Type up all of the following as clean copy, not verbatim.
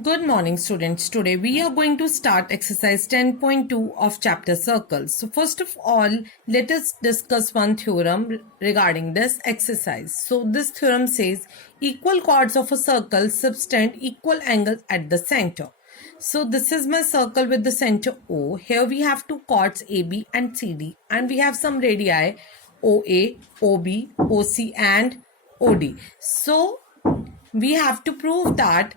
Good morning, students. Today we are going to start exercise 10.2 of chapter circles. So first of all, let us discuss one theorem regarding this exercise. So this theorem says equal chords of a circle subtend equal angles at the center. So this is my circle with the center O. Here we have two chords AB and CD, and we have some radii OA, OB, OC and OD. So we have to prove that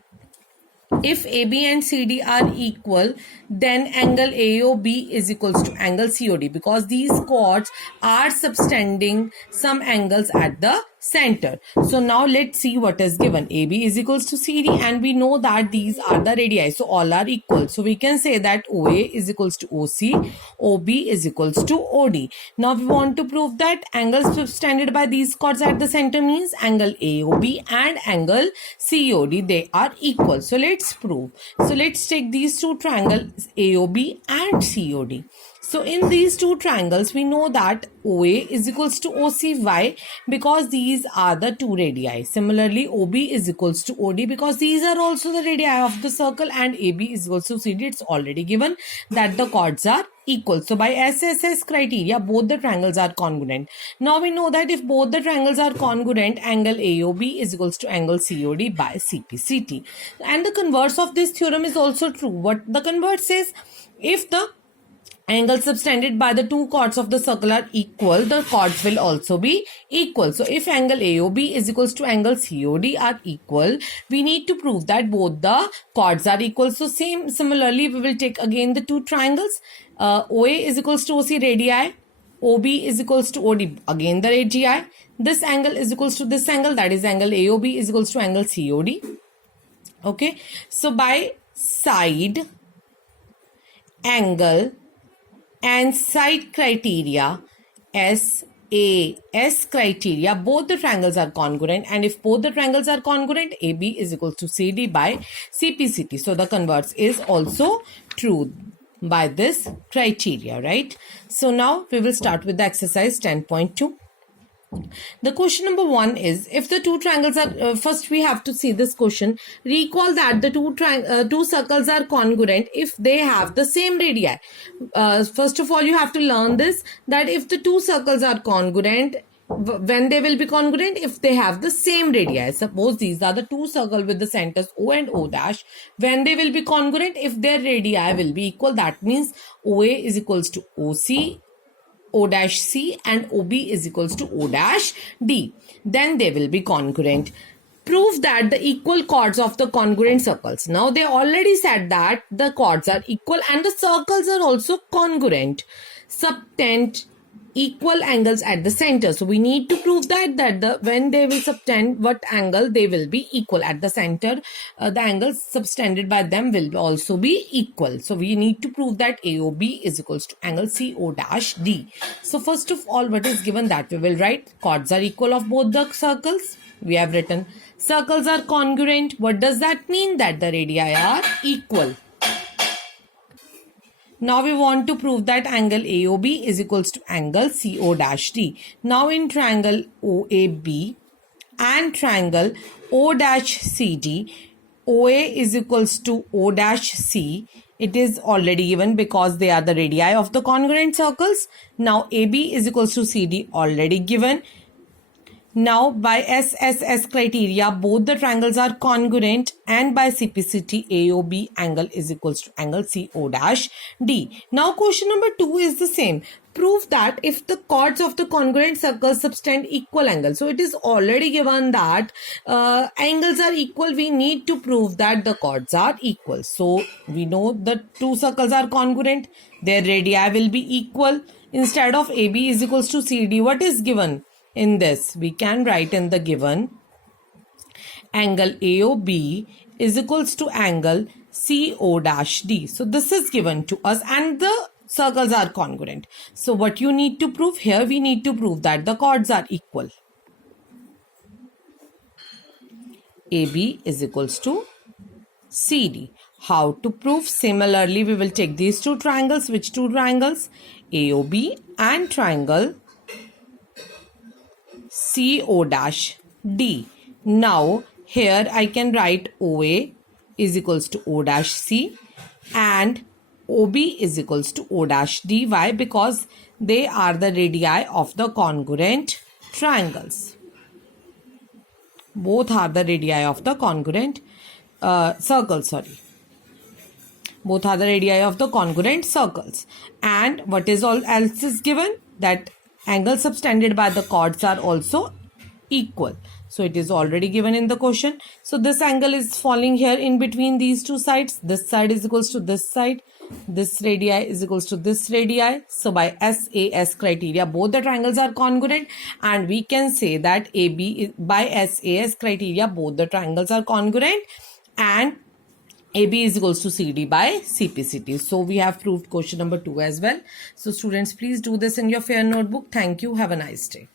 if AB and CD are equal, then angle AOB is equals to angle COD, because these chords are subtending some angles at the center. So now let's see what is given. AB is equals to CD, and we know that these are the radii, so all are equal. So we can say that OA is equals to OC, OB is equals to OD. Now we want to prove that angles subtended by these chords at the center means angle AOB and angle COD, they are equal. So let's prove. So let's take these two triangles AOB and COD. So in these two triangles, we know that OA is equals to OCY because these are the two radii. Similarly, OB is equals to OD because these are also the radii of the circle, and AB is equals to CD. It's already given that the chords are equal. So by SSS criteria, both the triangles are congruent. Now we know that if both the triangles are congruent, angle AOB is equals to angle COD by CPCT. And the converse of this theorem is also true. What the converse says, if the angles subtended by the two chords of the circle are equal, the chords will also be equal. So if angle AOB is equals to angle COD are equal, we need to prove that both the chords are equal. So similarly, we will take again the two triangles. OA is equals to OC radii. OB is equals to OD, again the radii. This angle is equals to this angle, that is angle AOB is equals to angle COD. Okay, so by side, angle and side criteria, SAS criteria, both the triangles are congruent, and if both the triangles are congruent, AB is equals to CD by CPCT. So the converse is also true by this criteria, right? So now we will start with the exercise 10.2. The question number 1 is, if the two triangles are, first we have to see this question. Recall that the two circles are congruent if they have the same radii. First of all, you have to learn this, that if the two circles are congruent, when they will be congruent, if they have the same radii. Suppose these are the two circles with the centers O and O dash. When they will be congruent, if their radii will be equal, that means OA is equals to OC, O dash C, and OB is equals to O dash D. Then they will be congruent. Prove that the equal chords of the congruent circles. Now they already said that the chords are equal and the circles are also congruent. Subtend equal angles at the center. So we need to prove that when they will subtend, what angle they will be equal at the center. The angles subtended by them will also be equal. So we need to prove that AOB is equals to angle CO dash D. So first of all, what is given, that we will write. Chords are equal of both the circles. We have written circles are congruent. What does that mean? That the radii are equal. Now we want to prove that angle AOB is equals to angle CO dash D. Now in triangle OAB and triangle O dash CD, OA is equals to O dash C. It is already given because they are the radii of the congruent circles. Now AB is equals to CD, already given. Now by SSS criteria, both the triangles are congruent, and by CPCT, AOB angle is equals to angle CO dash D. Now question number 2 is the same. Prove that if the chords of the congruent circles subtend equal angles. So it is already given that angles are equal. We need to prove that the chords are equal. So we know the two circles are congruent. Their radii will be equal. Instead of AB is equals to CD, what is given? In this, we can write in the given, angle AOB is equals to angle CO dash D. So this is given to us, and the circles are congruent. So what you need to prove here, we need to prove that the chords are equal. AB is equals to CD. How to prove? Similarly, we will take these two triangles. Which two triangles? AOB and triangle CO dash D. Now here I can write OA is equals to O dash C and OB is equals to O dash D. Why? Because they are the radii of the congruent triangles. Both are the radii of the congruent circles. Both are the radii of the congruent circles. And what is all else is given? That angles subtended by the chords are also equal. So it is already given in the question. So this angle is falling here in between these two sides. This side is equals to this side. This radii is equals to this radii. So by SAS criteria, both the triangles are congruent, and we can say that by SAS criteria, both the triangles are congruent, and AB is equals to CD by CPCT. So we have proved question number 2 as well. So students, please do this in your fair notebook. Thank you. Have a nice day.